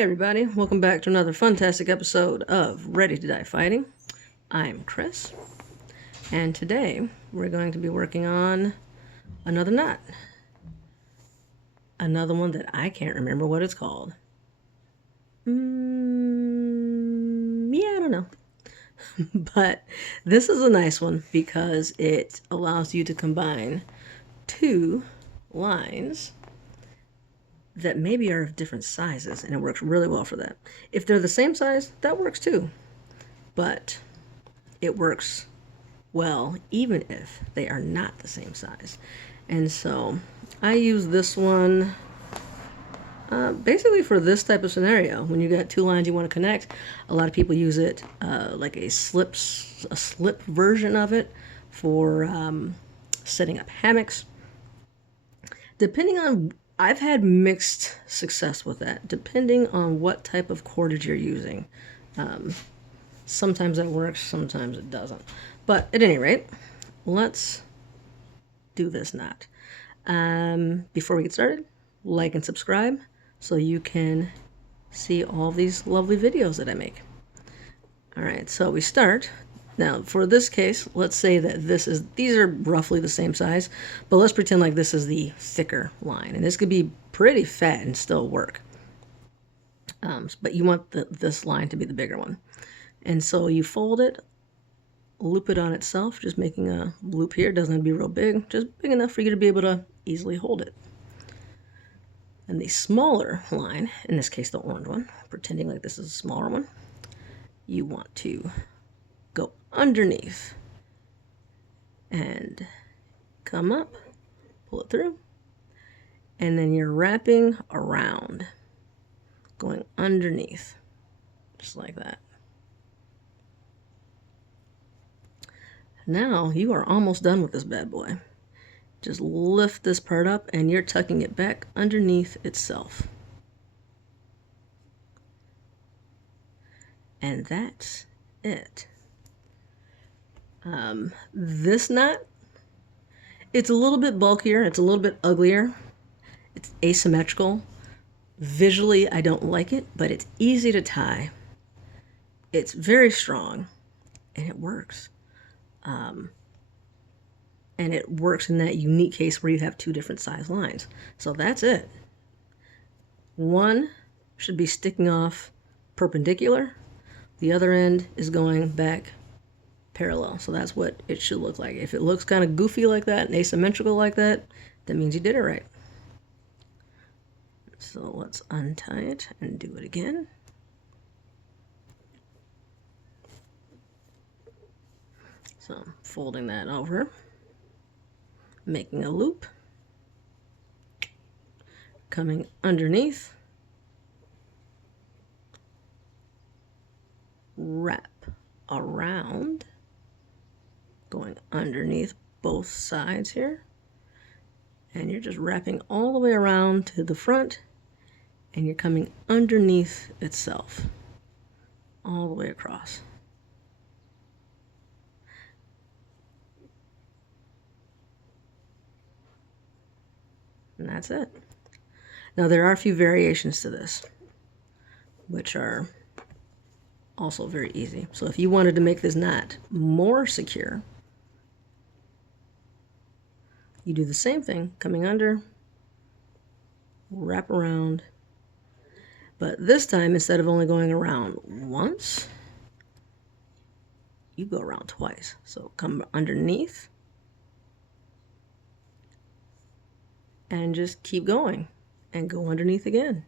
Hey everybody, welcome back to another fantastic episode of Ready to Die Fighting. I'm Chris, and today we're going to be working on another knot. Another one that I can't remember what it's called. Yeah, I don't know. But this is a nice one because it allows you to combine two lines that maybe are of different sizes, and it works really well for that. If they're the same size, that works too. But it works well even if they are not the same size. And so I use this one basically for this type of scenario. When you got two lines you want to connect, a lot of people use it like a slip version of it for setting up hammocks. Depending on, I've had mixed success with that, depending on what type of cordage you're using. Sometimes that works, sometimes it doesn't. But at any rate, let's do this knot. Before we get started, like and subscribe so you can see all these lovely videos that I make. All right, so we start. Now, for this case, let's say that these are roughly the same size, but let's pretend like this is the thicker line. And this could be pretty fat and still work. But you want this line to be the bigger one. And so you fold it, loop it on itself, just making a loop here. It doesn't have to be real big, just big enough for you to be able to easily hold it. And the smaller line, in this case the orange one, pretending like this is a smaller one, you want to go underneath and come up, pull it through, and then you're wrapping around, going underneath, just like that. Now you are almost done with this bad boy. Just lift this part up and you're tucking it back underneath itself. And that's it. This knot, it's a little bit bulkier, it's a little bit uglier, it's asymmetrical. Visually, I don't like it, but it's easy to tie. It's very strong, and it works. And it works in that unique case where you have two different size lines. So that's it. One should be sticking off perpendicular. The other end is going back parallel. So that's what it should look like. If it looks kind of goofy like that and asymmetrical like that, that means you did it right. So let's untie it and do it again. So folding that over, making a loop, coming underneath, wrap around, going underneath both sides here, and you're just wrapping all the way around to the front, and you're coming underneath itself, all the way across. And that's it. Now there are a few variations to this, which are also very easy. So if you wanted to make this knot more secure, you do the same thing, coming under, wrap around, but this time instead of only going around once, you go around twice. So come underneath, and just keep going and go underneath again.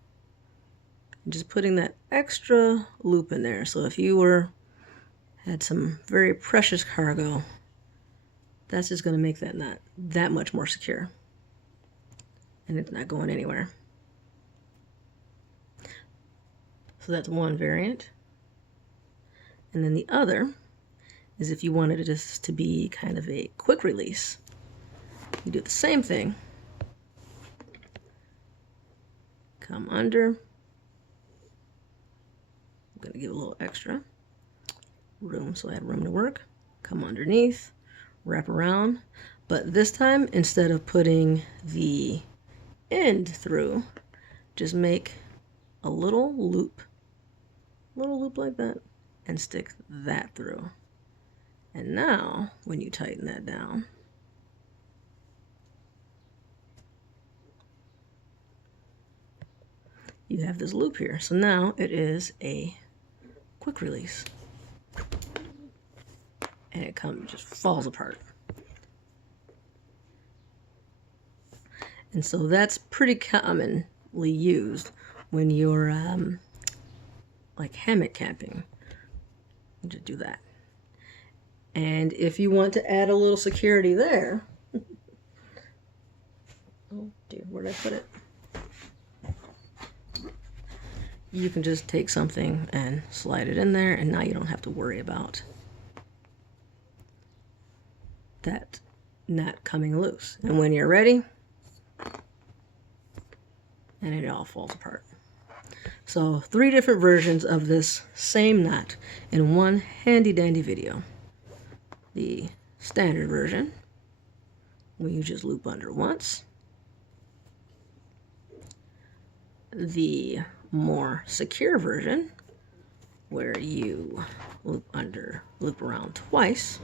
Just putting that extra loop in there. So if you had some very precious cargo, that's just going to make that knot that much more secure. And it's not going anywhere. So that's one variant. And then the other is if you wanted this to be kind of a quick release, you do the same thing. Come under. I'm going to give a little extra room so I have room to work. Come underneath, wrap around. But this time, instead of putting the end through, just make a little loop like that, and stick that through. And now, when you tighten that down, you have this loop here. So now it is a quick release. And it just falls apart. And so that's pretty commonly used when you're like hammock camping. You just do that. And if you want to add a little security there, oh dear, where'd I put it? You can just take something and slide it in there, and now you don't have to worry about that knot coming loose. And when you're ready, and it all falls apart. So 3 different versions of this same knot in one handy dandy video. The standard version, where you just loop under once. The more secure version, where you loop around twice.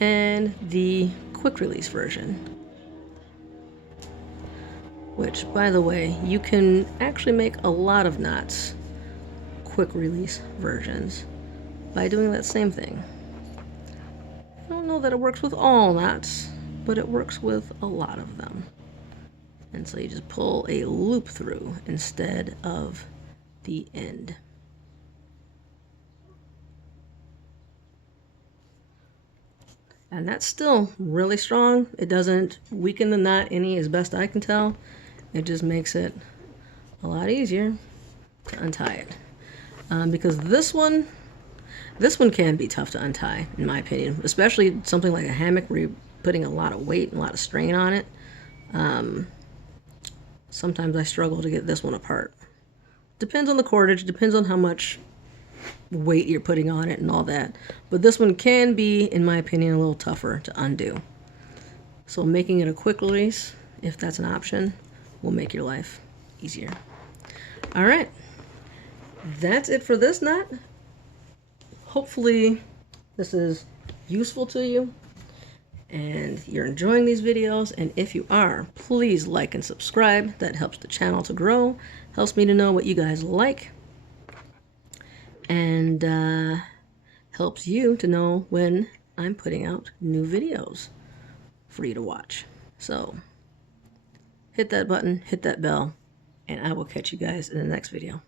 And the quick release version, which, by the way, you can actually make a lot of knots quick release versions by doing that same thing. I don't know that it works with all knots, but it works with a lot of them. And so you just pull a loop through instead of the end. And that's still really strong. It doesn't weaken the knot any, as best I can tell. It just makes it a lot easier to untie it. Because this one can be tough to untie, in my opinion. Especially something like a hammock where you're putting a lot of weight and a lot of strain on it. Sometimes I struggle to get this one apart. Depends on the cordage, depends on how much weight you're putting on it and all that. But this one can be, in my opinion, a little tougher to undo. So making it a quick release, if that's an option, will make your life easier. All right, that's it for this knot. Hopefully this is useful to you and you're enjoying these videos. And if you are, please like and subscribe. That helps the channel to grow, helps me to know what you guys like, and helps you to know when I'm putting out new videos for you to watch. So hit that button, hit that bell, and I will catch you guys in the next video.